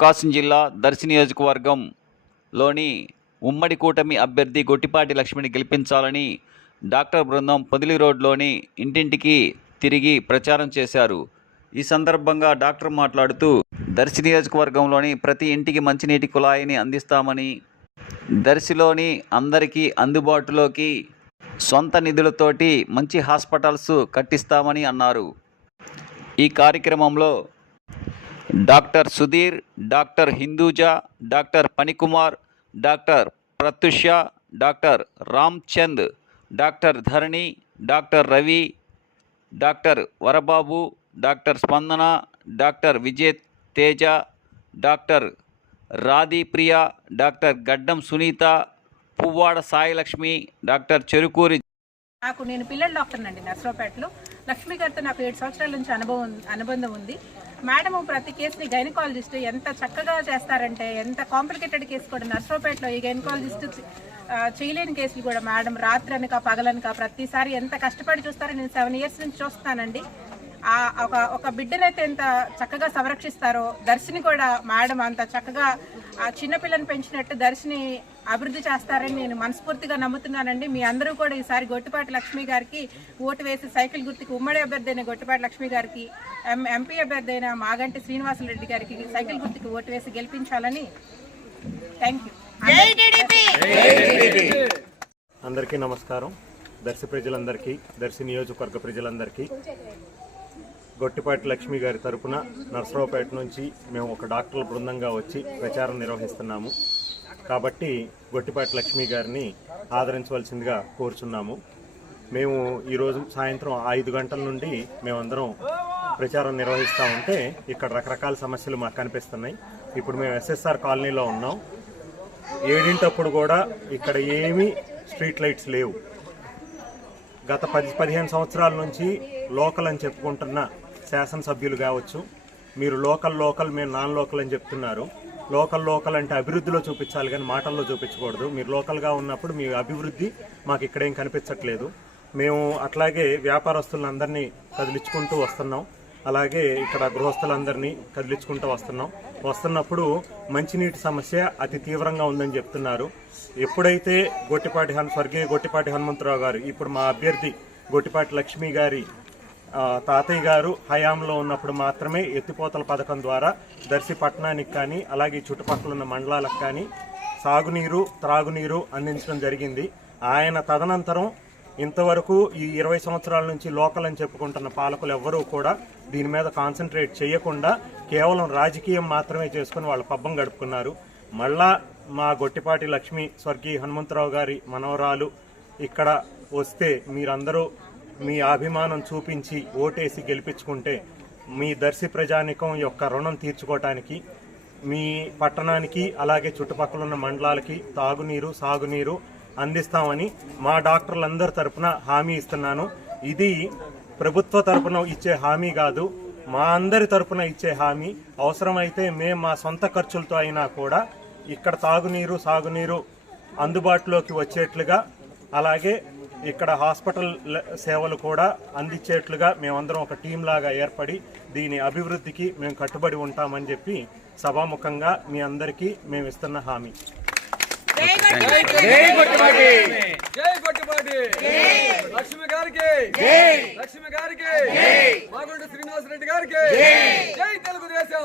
ప్రకాశం జిల్లా దర్శి నియోజకవర్గంలోని ఉమ్మడి కూటమి అభ్యర్థి గొట్టిపాటి లక్ష్మిని గెలిపించాలని డాక్టర్ బృందం పొదిలి రోడ్లోని ఇంటింటికి తిరిగి ప్రచారం చేశారు. ఈ సందర్భంగా డాక్టర్ మాట్లాడుతూ దర్శి నియోజకవర్గంలోని ప్రతి ఇంటికి మంచినీటి కుళాయిని అందిస్తామని, దర్శిలోని అందరికీ అందుబాటులోకి సొంత నిధులతోటి మంచి హాస్పిటల్స్ కట్టిస్తామని అన్నారు. ఈ కార్యక్రమంలో doctor Sudhir, doctor Hinduja, doctor Panikumar, doctor Pratyusha, doctor Ramchand, doctor Dharani, doctor Ravi, doctor Varababu, doctor Spandana, doctor Vijay Teja, doctor Radhipriya, doctor Gaddam Sunitha, Puvvada Sailakshmi, doctor Cherukuri. నేను పిల్లల డాక్టర్ అండి నర్సరావుపేటలో. లక్ష్మి గారితో నాకు 7 సంవత్సరాల నుంచి అనుబంధం ఉంది. మేడం ప్రతి కేసుని గైనకాలజిస్ట్ ఎంత చక్కగా చేస్తారంటే, ఎంత కాంప్లికేటెడ్ కేసు కూడా నర్సరావుపేటలో ఈ గైనకాలజిస్ట్ చేయలేని కేసులు కూడా మేడం రాత్రి అనక పగలనక ప్రతిసారి ఎంత కష్టపడి చూస్తారో. నేను 7 ఇయర్స్ నుంచి చూస్తానండి. ఒక బిడ్డనైతే ఎంత చక్కగా సంరక్షిస్తారో, దర్శిని కూడా మేడం అంత చక్కగా ఆ చిన్నపిల్లని పెంచినట్టు దర్శిని అభివృద్ధి చేస్తారని నేను మనస్ఫూర్తిగా నమ్ముతున్నానండి. మీ అందరూ కూడా ఈసారి గొట్టిపాటి లక్ష్మి గారికి ఓటు వేసి సైకిల్ గుర్తుకి, ఉమ్మడి అభ్యర్థి అయిన గొట్టిపాటి లక్ష్మి గారికి, ఎంపీ అభ్యర్థి అయిన మాగంటి శ్రీనివాసరెడ్డి గారికి సైకిల్ గుర్తుకి ఓటు వేసి గెలిపించాలని. Thank you. అందరికీ నమస్కారం. దర్శి ప్రజలందరికీ, దర్శి నియోజకవర్గ ప్రజలందరికీ గొట్టిపాటి లక్ష్మి గారి తరపున నర్సరావుపేట నుంచి మేము ఒక డాక్టర్ల బృందంగా వచ్చి ప్రచారం నిర్వహిస్తున్నాము. కాబట్టి గొట్టిపాటి లక్ష్మి గారిని ఆదరించవలసిందిగా కోరుచున్నాము. మేము ఈరోజు సాయంత్రం 5 గంటల నుండి మేమందరం ప్రచారం నిర్వహిస్తూ ఉంటే ఇక్కడ రకరకాల సమస్యలు మాకు కనిపిస్తున్నాయి. ఇప్పుడు మేము ఎస్ఎస్ఆర్ కాలనీలో ఉన్నాం. 7 కూడా ఇక్కడ ఏమీ స్ట్రీట్ లైట్స్ లేవు. గత 10-15 సంవత్సరాల నుంచి లోకల్ అని చెప్పుకుంటున్న శాసనసభ్యులు కావచ్చు, మీరు లోకల్ మేము నాన్ లోకల్ అని చెప్తున్నారు. లోకల్ అంటే అభివృద్ధిలో చూపించాలి కానీ మాటల్లో చూపించకూడదు. మీరు లోకల్గా ఉన్నప్పుడు మీ అభివృద్ధి మాకు ఇక్కడేం కనిపించట్లేదు. మేము అట్లాగే వ్యాపారస్తులందరినీ కదిలించుకుంటూ వస్తున్నాం. అలాగే ఇక్కడ గృహస్థులందరినీ కదిలించుకుంటూ వస్తున్నప్పుడు మంచినీటి సమస్య అతి తీవ్రంగా ఉందని చెప్తున్నారు. ఎప్పుడైతే స్వర్గీయ గొట్టిపాటి హనుమంతరావు గారు, ఇప్పుడు మా అభ్యర్థి గొట్టిపాటి లక్ష్మి గారి తాతయ్య గారు హయాంలో ఉన్నప్పుడు మాత్రమే ఎత్తిపోతల పథకం ద్వారా దర్శి పట్టణానికి కానీ అలాగే చుట్టుపక్కల ఉన్న మండలాలకు కానీ సాగునీరు, త్రాగునీరు అందించడం జరిగింది. ఆయన తదనంతరం ఇంతవరకు ఈ 20 సంవత్సరాల నుంచి లోకల్ అని చెప్పుకుంటున్న పాలకులు ఎవ్వరూ కూడా దీని మీద కాన్సన్ట్రేట్ చేయకుండా కేవలం రాజకీయం మాత్రమే చేసుకుని వాళ్ళ పబ్బం గడుపుకున్నారు. మళ్ళా మా గొట్టిపాటి లక్ష్మి స్వర్గీయ హనుమంతరావు గారి మనవరాలు ఇక్కడ వస్తే మీరందరూ మీ అభిమానం చూపించి ఓటేసి గెలిపించుకుంటే మీ దర్శి ప్రజానికం యొక్క రుణం తీర్చుకోవటానికి మీ పట్టణానికి అలాగే చుట్టుపక్కల ఉన్న మండలాలకి తాగునీరు, సాగునీరు అందిస్తామని మా డాక్టర్లందరి తరపున హామీ ఇస్తున్నాను. ఇది ప్రభుత్వ తరపున ఇచ్చే హామీ కాదు, మా అందరి తరపున ఇచ్చే హామీ. అవసరమైతే మేము మా సొంత ఖర్చులతో అయినా కూడా ఇక్కడ తాగునీరు, సాగునీరు అందుబాటులోకి వచ్చేట్లుగా, అలాగే ఇక్కడ హాస్పిటల్ సేవలు కూడా అందించేట్లుగా మేమందరం ఒక టీం లాగా ఏర్పడి దీని అభివృద్ధికి మేము కట్టుబడి ఉంటామని చెప్పి సభాముఖంగా మీ అందరికీ మేము ఇస్తున్న హామీ. లక్ష్మి గారికి మాగంటి శ్రీనివాసరెడ్డి గారికి జై తెలుగుదేశం.